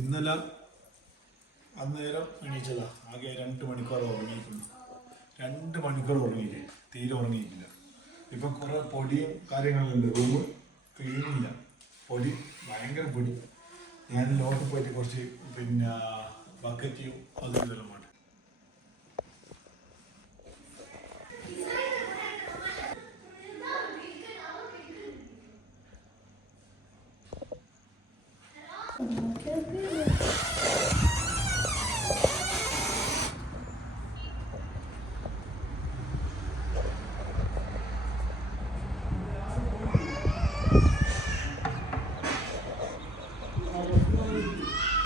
ഇന്നലെ അന്നേരം എണീച്ചതാ. ആകെ 2 മണിക്കൂർ ഉറങ്ങിയിട്ടുണ്ട്. 2 മണിക്കൂർ ഉറങ്ങിയില്ലേ, തീരെ ഉറങ്ങിയിട്ടില്ല. ഇപ്പം കുറേ പൊടിയും കാര്യങ്ങളുണ്ട്. റൂം ക്ലീനില്ല, പൊടി, ഭയങ്കര പൊടി. ഞാൻ ലോട്ട് പോയിട്ട് കുറച്ച് ബക്കറ്റും അതും ഇതെല്ലാം വേണ്ട.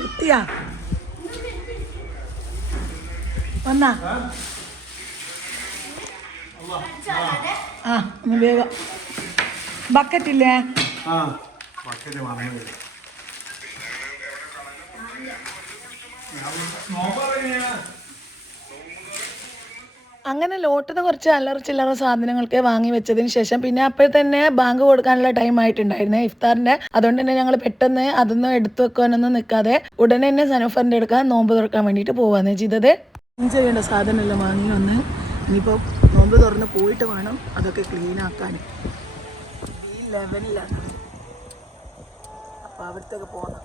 എത്തിയാ വന്നാ ഒന്ന് വേഗം ബക്കറ്റില്ലേ? ബക്കറ്റ് വാങ്ങാൻ അങ്ങനെ ലോട്ടുന്ന കുറച്ച് അല്ലറ ചില്ലറ സാധനങ്ങളൊക്കെ വാങ്ങി വെച്ചതിന് ശേഷം പിന്നെ അപ്പോൾ തന്നെ ബാങ്ക് കൊടുക്കാനുള്ള ടൈം ആയിട്ടുണ്ടായിരുന്നേ ഇഫ്താറിന്റെ. അതുകൊണ്ട് തന്നെ ഞങ്ങൾ പെട്ടെന്ന് അതൊന്നും എടുത്തു വെക്കാനൊന്നും നിൽക്കാതെ ഉടനെ തന്നെ സനോഫറിന്റെ എടുക്കാൻ നോമ്പ് തുറക്കാൻ വേണ്ടിയിട്ട് പോവാന്ന് ചെയ്തത്. ചെയ്യേണ്ട സാധനമെല്ലാം വാങ്ങി വന്ന് ഇനിയിപ്പോൾ നോമ്പ് തുറന്ന് പോയിട്ട് വേണം അതൊക്കെ ക്ലീൻ ആക്കാൻ. ഈ ലെവലിലാണ് അപ്പോൾ അവിടത്തേക്ക് പോകണം.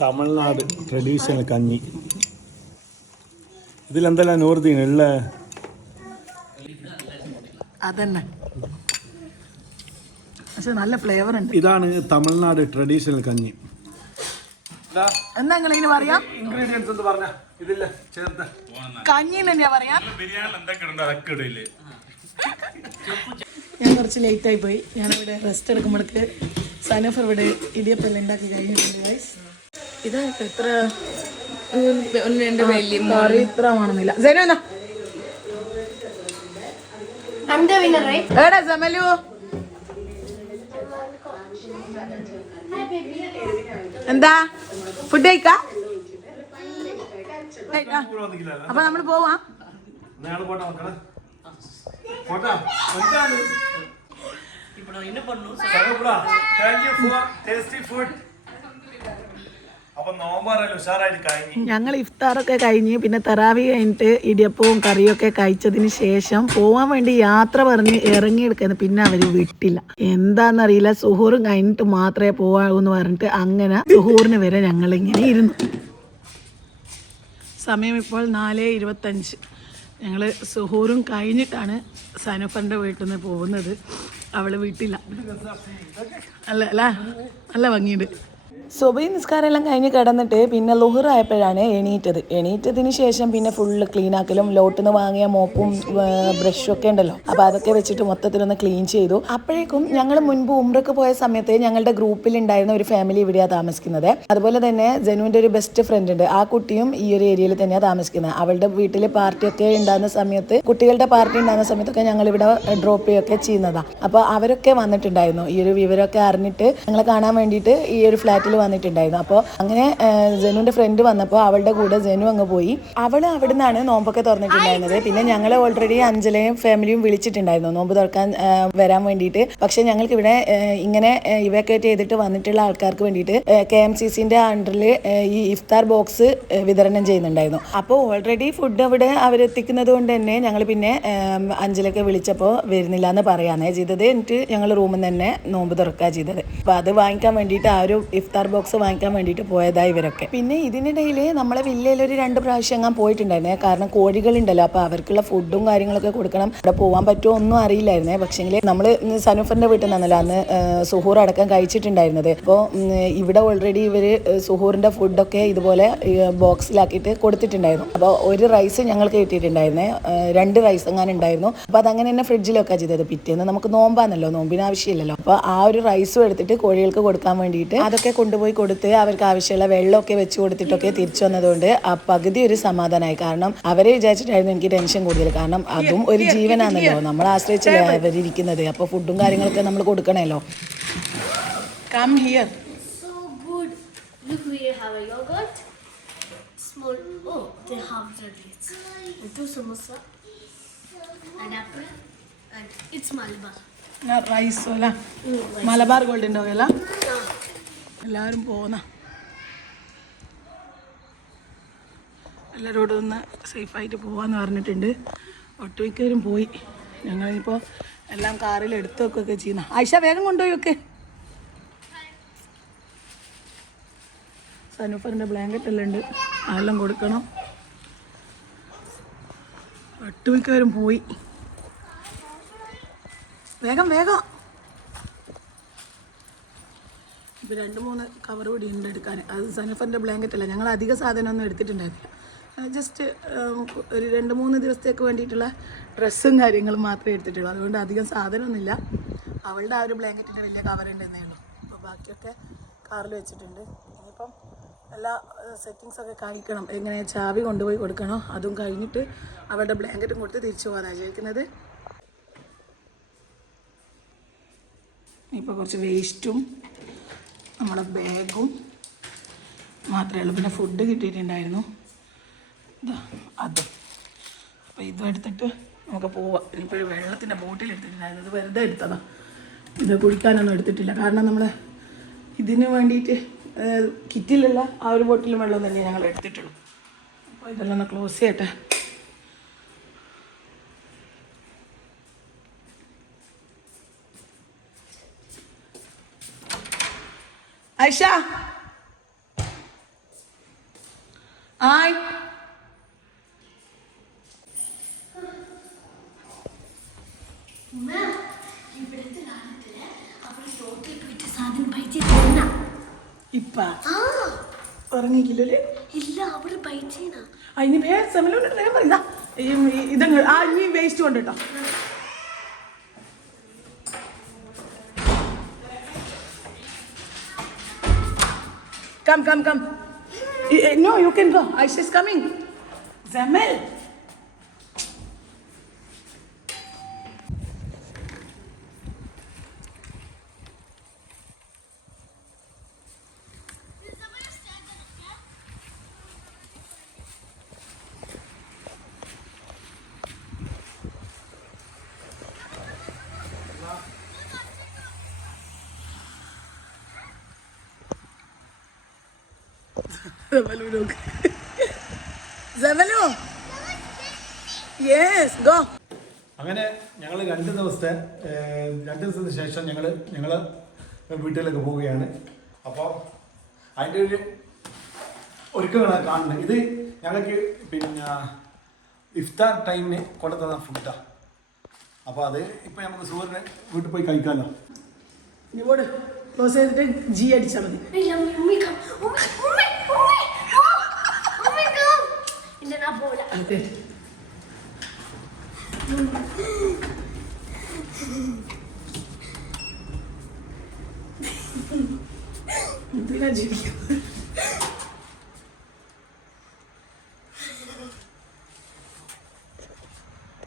തമിഴ്നാട് ട്രഡീഷണൽ കഞ്ഞി. ഇതിലെന്തെല്ലാം നൂർദീൻ ഉള്ള അതന്നെ, പക്ഷെ നല്ല ഫ്ലേവർ ഉണ്ട്. ഇതാണ് തമിഴ്നാട് ട്രഡീഷണൽ കഞ്ഞി. എന്താ നിങ്ങൾ ഇതിന് പറയാം? ഇൻഗ്രീഡിയൻസ് എന്ന് പറഞ്ഞ ഇതില്ല ചേർത്ത് കഞ്ഞി തന്നെയാ പറയാ. ബിരിയാണി എന്തൊക്കെ അതൊക്കെ ഇടയില്ലേ. ഞാൻ കുറച്ച് ലേറ്റ് ആയി പോയി. ഞാനിവിടെ റെസ്റ്റ് എടുക്കുമ്പോഴേക്ക് സനോഫർ ഇവിടെ ഇടിയപ്പെല്ലാം ഉണ്ടാക്കി കഴിഞ്ഞിട്ടുണ്ട് ഗൈസ്. ഇത് എത്ര കറി ഇത്ര ആണെന്നില്ല. എടാ സമലു എന്താ ഫുഡ് കഴിക്കാ? അപ്പൊ നമ്മള് പോവാ. ഞങ്ങൾ ഇഫ്താറൊക്കെ കഴിഞ്ഞ് പിന്നെ തറാവി കഴിഞ്ഞിട്ട് ഇടിയപ്പവും കറിയൊക്കെ കഴിച്ചതിന് ശേഷം പോവാൻ വേണ്ടി യാത്ര പറഞ്ഞ് ഇറങ്ങിയെടുക്കുന്നത്. പിന്നെ അവര് വിട്ടില്ല, എന്താന്നറിയില്ല. സുഹൂറും കഴിഞ്ഞിട്ട് മാത്രമേ പോവാവൂ എന്ന് പറഞ്ഞിട്ട് അങ്ങനെ സുഹൂറിന് വരെ ഞങ്ങൾ ഇങ്ങനെ ഇരുന്നു. സമയം ഇപ്പോൾ 4:25. ഞങ്ങൾ സുഹൂറും കഴിഞ്ഞിട്ടാണ് സനോഫറിൻ്റെ വീട്ടിൽ നിന്ന് പോകുന്നത്. അവള് വീട്ടില്ല. നല്ല ഭംഗിയുണ്ട്. സുബൈ നിസ്കാരം എല്ലാം കഴിഞ്ഞ് കിടന്നിട്ട് പിന്നെ ലുഹർ ആയപ്പോഴാണ് എണീറ്റതിന് ശേഷം പിന്നെ ഫുള്ള് ക്ലീൻ ആക്കലും ലോട്ടിന്ന് വാങ്ങിയ മോപ്പും ബ്രഷും ഒക്കെ ഉണ്ടല്ലോ, അപ്പോൾ അതൊക്കെ വെച്ചിട്ട് മൊത്തത്തിലൊന്ന് ക്ലീൻ ചെയ്തു. അപ്പോഴേക്കും ഞങ്ങൾ മുൻപ് ഉംറക്ക് പോയ സമയത്ത് ഞങ്ങളുടെ ഗ്രൂപ്പിൽ ഉണ്ടായിരുന്ന ഒരു ഫാമിലി ഇവിടെയാണ് താമസിക്കുന്നത്. അതുപോലെ തന്നെ ജനുവിൻ്റെ ഒരു ബെസ്റ്റ് ഫ്രണ്ട് ഉണ്ട്, ആ കുട്ടിയും ഈ ഒരു ഏരിയയിൽ തന്നെയാണ് താമസിക്കുന്നത്. അവളുടെ വീട്ടിൽ പാർട്ടിയൊക്കെ ഉണ്ടാകുന്ന സമയത്ത്, കുട്ടികളുടെ പാർട്ടി ഉണ്ടാകുന്ന സമയത്തൊക്കെ ഞങ്ങൾ ഇവിടെ ഡ്രോപ്പ് ചെയ്യുകയൊക്കെ ചെയ്യുന്നതാണ്. അപ്പോൾ അവരൊക്കെ വന്നിട്ടുണ്ടായിരുന്നു. ഈ ഒരു വിവരമൊക്കെ അറിഞ്ഞിട്ട് ഞങ്ങളെ കാണാൻ വേണ്ടിയിട്ട് ഈ ഒരു ഫ്ലാറ്റിൽ വന്നിട്ടുണ്ടായിരുന്നു. അപ്പോൾ അങ്ങനെ ജനുവിന്റെ ഫ്രണ്ട് വന്നപ്പോൾ അവളുടെ കൂടെ ജനു അങ്ങ് പോയി. അവള് അവിടെ നിന്നാണ് നോമ്പൊക്കെ തുറന്നിട്ടുണ്ടായിരുന്നത്. പിന്നെ ഞങ്ങൾ ഓൾറെഡി അഞ്ചലയും ഫാമിലിയും വിളിച്ചിട്ടുണ്ടായിരുന്നു നോമ്പ് തുറക്കാൻ വരാൻ വേണ്ടിയിട്ട്. പക്ഷെ ഞങ്ങൾക്ക് ഇവിടെ ഇങ്ങനെ ഇവാക്യുവേറ്റ് ചെയ്തിട്ട് വന്നിട്ടുള്ള ആൾക്കാർക്ക് വേണ്ടിയിട്ട് KMCCന്റെ അണ്ടറിൽ ഈ ഇഫ്താർ ബോക്സ് വിതരണം ചെയ്യുന്നുണ്ടായിരുന്നു. അപ്പോൾ ഓൾറെഡി ഫുഡ് അവിടെ അവരെത്തിക്കുന്നത് കൊണ്ട് തന്നെ ഞങ്ങൾ പിന്നെ അഞ്ചലൊക്കെ വിളിച്ചപ്പോൾ വരുന്നില്ല എന്ന് പറയാനേ ചെയ്തത്. എന്നിട്ട് ഞങ്ങൾ റൂമിൽ നിന്ന് തന്നെ നോമ്പ് തുറക്കുക ചെയ്തത്. അപ്പോൾ അത് വാങ്ങിക്കാൻ വേണ്ടിയിട്ട് ആ ഒരു ഇഫ്താർ സ്റ്റാർ ബോക്സ് വാങ്ങിക്കാൻ വേണ്ടിയിട്ട് പോയതാണ് ഇവരൊക്കെ. പിന്നെ ഇതിനിടയിൽ നമ്മളെ വില്ലയിൽ ഒരു 2 പ്രാവശ്യം ഞാൻ പോയിട്ടുണ്ടായിരുന്നേ. കാരണം കോഴികളുണ്ടല്ലോ, അപ്പോൾ അവർക്കുള്ള ഫുഡും കാര്യങ്ങളൊക്കെ കൊടുക്കണം. അവിടെ പോകാൻ പറ്റുമോ ഒന്നും അറിയില്ലായിരുന്നേ. പക്ഷേങ്കിൽ നമ്മൾ സനുഫറിൻ്റെ വീട്ടിൽ നിന്നല്ലോ അന്ന് സുഹൂർ അടക്കം കഴിച്ചിട്ടുണ്ടായിരുന്നത്. അപ്പോൾ ഇവിടെ ഓൾറെഡി ഇവർ സുഹൂറിൻ്റെ ഫുഡൊക്കെ ഇതുപോലെ ബോക്സിലാക്കിയിട്ട് കൊടുത്തിട്ടുണ്ടായിരുന്നു. അപ്പോൾ ഒരു റൈസ് ഞങ്ങൾക്ക് കിട്ടിയിട്ടുണ്ടായിരുന്നേ, 2 റൈസ് എങ്ങാനും ഉണ്ടായിരുന്നു. അപ്പോൾ അതങ്ങനെ തന്നെ ഫ്രിഡ്ജിലൊക്കെ ചെയ്തത്. പിറ്റേന്ന് നമുക്ക് നോമ്പാണല്ലോ, നോമ്പിന് ആവശ്യമില്ലല്ലോ. അപ്പോൾ ആ ഒരു റൈസും എടുത്തിട്ട് കോഴികൾക്ക് കൊടുക്കാൻ വേണ്ടിയിട്ട് അതൊക്കെ കൊണ്ടുപോയി കൊടുത്ത് അവർക്ക് ആവശ്യമുള്ള വെള്ളമൊക്കെ വെച്ച് കൊടുത്തിട്ടൊക്കെ തിരിച്ചു വന്നതുകൊണ്ട് ആ പകുതി ഒരു സമാധാനമായി. കാരണം അവരെ വിചാരിച്ചിട്ടായിരുന്നു എനിക്ക് ടെൻഷൻ കൂടുതൽ. കാരണം അതും ഒരു ജീവനാണല്ലോ, നമ്മൾ ആശ്രയിച്ചല്ലേ അവരിയ്ക്കുന്നത്. അപ്പോൾ ഫുഡും കാര്യങ്ങളൊക്കെ നമ്മൾ കൊടുക്കണമല്ലോ. Come here. So good. Look, we have a yogurt. Small. Oh, they have nuggets. And 2 samosa. An apple. And it's Malabar. Rice അല്ല, മലബാർ ഗോൾഡ് ഉണ്ടാവില്ല. എല്ലാവരും പോകുന്ന എല്ലാവരോടും ഒന്ന് സേഫായിട്ട് പോകാമെന്ന് പറഞ്ഞിട്ടുണ്ട്. ഒട്ടുമിക്കവരും പോയി. ഞങ്ങളിപ്പോൾ എല്ലാം കാറിൽ എടുത്തു വെക്കുകയൊക്കെ ചെയ്യുന്ന. ആയിഷ വേഗം കൊണ്ടുപോയി വെക്ക്. സനൂഫറിൻ്റെ ബ്ലാങ്കറ്റ് എല്ലാം ഉണ്ട്, അതെല്ലാം കൊടുക്കണം. ഒട്ടുമിക്കവരും പോയി. വേഗം വേഗം. ഇപ്പോൾ 2-3 കവർ കൂടി ഉണ്ട് എടുക്കാൻ. അത് സനൂഫറിൻ്റെ ബ്ലാങ്കറ്റ് അല്ല, ഞങ്ങൾ അധിക സാധനമൊന്നും എടുത്തിട്ടുണ്ടായിരുന്നില്ല. ജസ്റ്റ് ഒരു 2-3 ദിവസത്തേക്ക് വേണ്ടിയിട്ടുള്ള ഡ്രസ്സും കാര്യങ്ങളും മാത്രമേ എടുത്തിട്ടുള്ളൂ. അതുകൊണ്ട് അധികം സാധനമൊന്നുമില്ല. അവളുടെ ആ ഒരു ബ്ലാങ്കറ്റിൻ്റെ വലിയ കവറുണ്ടെന്നേ ഉള്ളൂ. അപ്പോൾ ബാക്കിയൊക്കെ കാറിൽ വെച്ചിട്ടുണ്ട്. ഇനിയിപ്പം എല്ലാ സെറ്റിങ്സൊക്കെ കഴിക്കണം. എങ്ങനെ ചാവി കൊണ്ടുപോയി കൊടുക്കണോ അതും കഴിഞ്ഞിട്ട് അവളുടെ ബ്ലാങ്കറ്റും കൊടുത്ത് തിരിച്ചു പോകാനാണ് വിചാരിക്കുന്നത്. ഇപ്പോൾ കുറച്ച് വേസ്റ്റും നമ്മുടെ ബാഗും മാത്രമേ ഉള്ളൂ. പിന്നെ ഫുഡ് കിട്ടിയിട്ടുണ്ടായിരുന്നു, അതും. അപ്പോൾ ഇതും എടുത്തിട്ട് നമുക്ക് പോവാം. ഇനിയിപ്പോൾ ഒരു വെള്ളത്തിൻ്റെ ബോട്ടിൽ എടുത്തിട്ടുണ്ടായിരുന്നു, ഇത് വെറുതെ എടുത്തതാണ്. ഇത് കുടിക്കാനൊന്നും എടുത്തിട്ടില്ല. കാരണം നമ്മൾ ഇതിന് വേണ്ടിയിട്ട് കിറ്റിലുള്ള ആ ഒരു ബോട്ടിലും വെള്ളം തന്നെ ഞങ്ങൾ എടുത്തിട്ടുള്ളൂ. അപ്പോൾ ഇതെല്ലാം ഒന്ന് ക്ലോസ് ചെയ്യട്ടെ. ഐഷ ആയ് ഇവിടുത്തെ കാലത്തില് അവിടെ ഷോപ്പിൽ പോയിട്ട് സാധനം പൈച്ചില്ല. ഇപ്പ ഉറങ്ങിക്കില്ലേ? ഇല്ല, അവിടെ പൈച്ചീന. അതിന് വേറെ സമയമുണ്ട്. ഇതാ ഇതങ്ങൾ ആ ഇനി വേസ്റ്റ് കൊണ്ട് കേട്ടോ. Come, come, come. No, you can go. Aisha is coming. Zamel. Zamalu, look. Zamalu. Yes, go. അങ്ങനെ ഞങ്ങൾ 2 ദിവസത്തിന് ശേഷം ഞങ്ങൾ വീട്ടിലേക്ക് പോവുകയാണ്. അപ്പോൾ അതിൻ്റെ ഒരു ഒരുക്കങ്ങളാണ് കാണുന്നത്. ഇത് ഞങ്ങൾക്ക് പിന്നെ ഇഫ്താർ ടൈമിന് കൊണ്ടുതന്ന ഫുഡാണ്. അപ്പോൾ അത് ഇപ്പോൾ നമുക്ക് സൂര്യനെ വീട്ടിൽ പോയി കഴിക്കാമല്ലോ. നീ പോട്, ക്ലോസ് ചെയ്തിട്ട് ജി അടിച്ചാൽ മതി. ഇല്ല, ഞാൻ പോല. എന്തിനാ ജീവിക്കുന്നത്?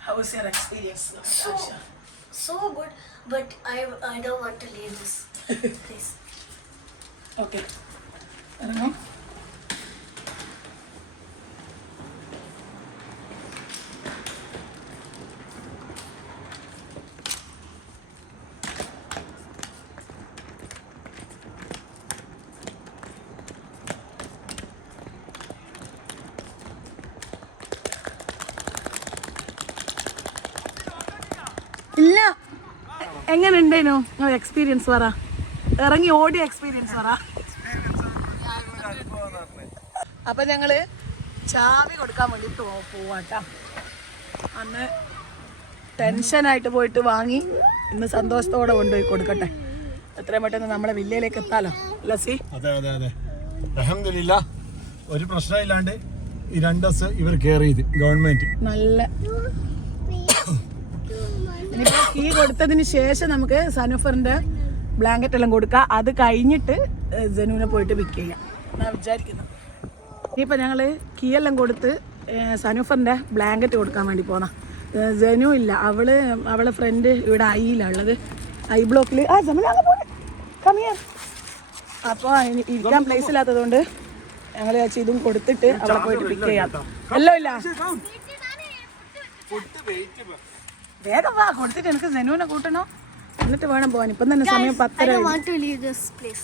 How was your experience, Asha? So good, but I don't want to leave this place. Okay. ഇറങ്ങാം. ഇല്ല, എങ്ങനെ ഉണ്ടായിരുന്നു നിങ്ങൾ എക്സ്പീരിയൻസ് പറ. ഇറങ്ങി ഓടിയ എക്സ്പീരിയൻസ് പറ. അപ്പം ഞങ്ങൾ ചാവി കൊടുക്കാൻ വേണ്ടി പോവാട്ടാ. അന്ന് ടെൻഷനായിട്ട് പോയിട്ട് വാങ്ങി ഇന്ന് സന്തോഷത്തോടെ കൊണ്ടുപോയി കൊടുക്കട്ടെ. എത്രയും പെട്ടെന്ന് നമ്മളെ വില്ലയിലേക്ക് എത്താലോ ലസി. അതെ അതെ അതെ, അൽഹംദുലില്ലാ ഒരു പ്രശ്നമില്ലാണ്ട് ഈ 2 ദിവസം ഇവർ കെയർ ചെയ്ത് ഗവൺമെന്റ് നല്ല. ഇനിയിപ്പോൾ കീ കൊടുത്തതിന് ശേഷം നമുക്ക് സനൂഫറിന്റെ ബ്ലാങ്കറ്റ് എല്ലാം കൊടുക്കാം. അത് കഴിഞ്ഞിട്ട് ജനുവിനെ പോയിട്ട് പിക്ക് ചെയ്യാം എന്നാ വിചാരിക്കുന്നത്. ഇനിയിപ്പോൾ ഞങ്ങൾ കീ എല്ലാം കൊടുത്ത് സനൂഫറിന്റെ ബ്ലാങ്കറ്റ് കൊടുക്കാൻ വേണ്ടി പോന്നാ. ജനു ഇല്ല, അവളെ ഫ്രണ്ട് ഇവിടെ ഉള്ളത് ഐ ബ്ലോക്കിൽ. ആ കമ്മിയാ. അപ്പോൾ ഇരിക്കാൻ പ്ലേസ് ഇല്ലാത്തത് കൊണ്ട് ഞങ്ങൾ ഇതും കൊടുത്തിട്ട് അവിടെ പോയിട്ട് പിക്ക് ചെയ്യാം. അല്ലോ ഇല്ല, വേഗം വാ, കൊടുത്തിട്ട് എനിക്ക് ജനുവിനെ കൂട്ടണോ, എന്നിട്ട് വേണം പോവാൻ. ഇപ്പം തന്നെ സമയം 10:30.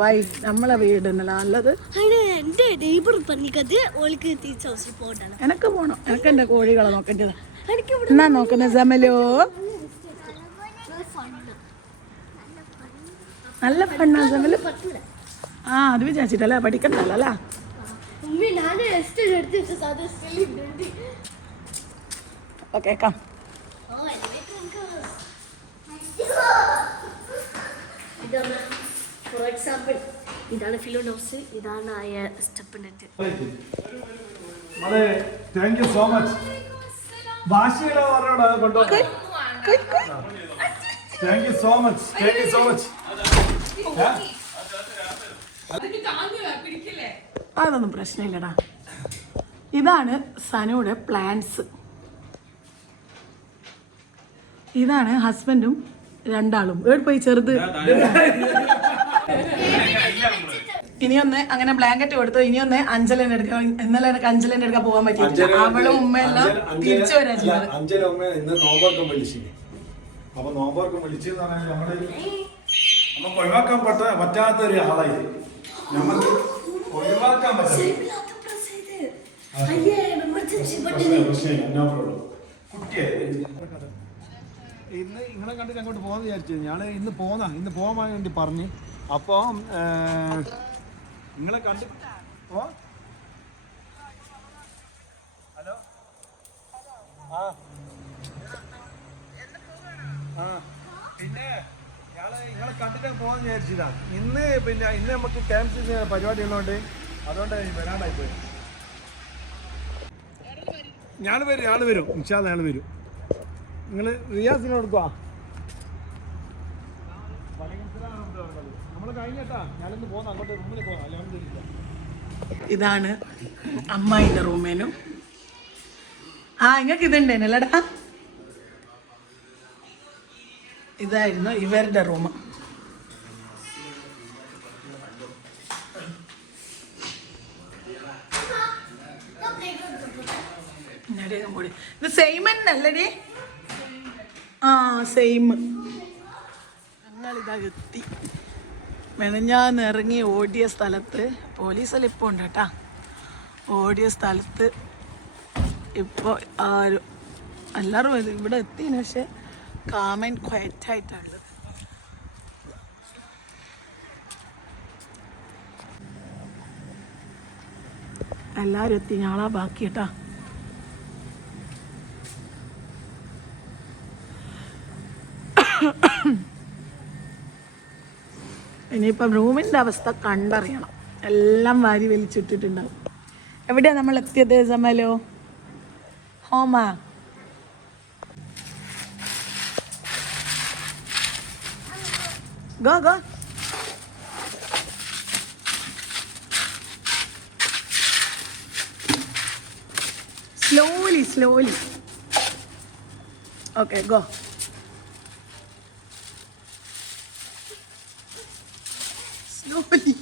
വൈ നമ്മളെ വീട് ഉണ്ടല്ലോ നല്ലത്. എനക്ക് പോണം, എനക്ക് എൻ്റെ കോഴികളെ നോക്കേണ്ടതാ. എന്നാ നോക്കുന്ന ജമലോ, നല്ല ഫണ്ണാ ജമല്. ആ അത് വിചാരിച്ചിട്ടല്ലേ, പഠിക്കണ്ടല്ലോ. Okay come. ഫോർ എക്സാമ്പിൾ ഇതാണ് ഫിലോ ഹൗസ്, ഇതാണ് step net. Thank you so much. ഭാഷകളോ കൊണ്ടോ. Thank you so much, thank you so much. അതൊന്നും പ്രശ്നമില്ലടാ. ഇതാണ് സനുയുടെ പ്ലാൻസ്. ഇതാണ് ഹസ്ബൻഡും രണ്ടാളും. ഏട് പോയി ചെറുത്. ഇനിയൊന്ന് അങ്ങനെ ബ്ലാങ്കറ്റ് കൊടുത്തു. ഇനിയൊന്ന് അഞ്ചലേന്റെ എടുക്കാൻ. ഇന്നലെ എനിക്ക് അഞ്ചലേന്റെ എടുക്കാൻ പോകാൻ പറ്റിയിട്ടില്ല. അവളും ഉമ്മയെല്ലാം തിരിച്ചു വരാ ചെയ്തത്. അപ്പൊ നോമ്പർക്കം വിളിച്ചെന്ന് പറഞ്ഞാൽ നമുക്ക് ഒഴിവാക്കാൻ പറ്റാത്ത ഒരു ആളായി. നമുക്ക് ഒഴിവാക്കാൻ പറ്റില്ല. ഇന്ന് നിങ്ങളെ കണ്ടിട്ട് അങ്ങോട്ട് പോകാൻ വിചാരിച്ചു. ഞാൻ ഇന്ന് പോകാൻ വേണ്ടി പറഞ്ഞു. അപ്പോൾ നിങ്ങളെ കണ്ട് ഹലോ പിന്നെ നിങ്ങളെ കണ്ടിട്ട് പോകാൻ വിചാരിച്ചതാ. ഇന്ന് നമുക്ക് ക്യാൻസൽ പരിപാടി ഉള്ളതുകൊണ്ട് അതുകൊണ്ട് വരാണ്ടായി പോയി. ഞാൻ വരും ഇൻഷാ അല്ലാഹ് വരും. നിങ്ങൾ റിയാസിനെ കൊടുക്കുക. നമ്മൾ കഴിഞ്ഞട്ടാ ഞാനിന്ന് പോകുന്ന അങ്ങോട്ട് റൂമിൽ പോകാം. അൽഹംദുലില്ലാ. ഇതാണ് അമ്മായിന്റെ റൂമേനും. ഇങ്ങക്ക് ഇതുണ്ടേനല്ലടാ. ഇതായിരുന്നു ഇവരുടെ റൂം. ഇത് സെയിം തന്നെയല്ലേ? സെയിം. ഞങ്ങളിതാ എത്തി. മെനഞ്ഞാന്ന് ഇറങ്ങി ഓടിയ സ്ഥലത്ത് പോലീസെല്ലാം ഇപ്പോൾ ഉണ്ട് കേട്ടാ. ഓടിയ സ്ഥലത്ത് ഇപ്പോൾ എല്ലാവരും ഇവിടെ എത്തിന്. പക്ഷെ കാമൻ ക്വയറ്റായിട്ടുള്ളത്. എല്ലാവരും എത്തി. ഞാളാ ബാക്കി കേട്ടാ. ഇനിയിപ്പം റൂമിൻ്റെ അവസ്ഥ കണ്ടറിയണം. എല്ലാം വാരി വലിച്ചിട്ടിട്ടുണ്ടാവും. എവിടെയാ നമ്മൾ എത്തിയത് ജമലോ? ഹോമാ. Go go. slowly. Okay, go. Slowly.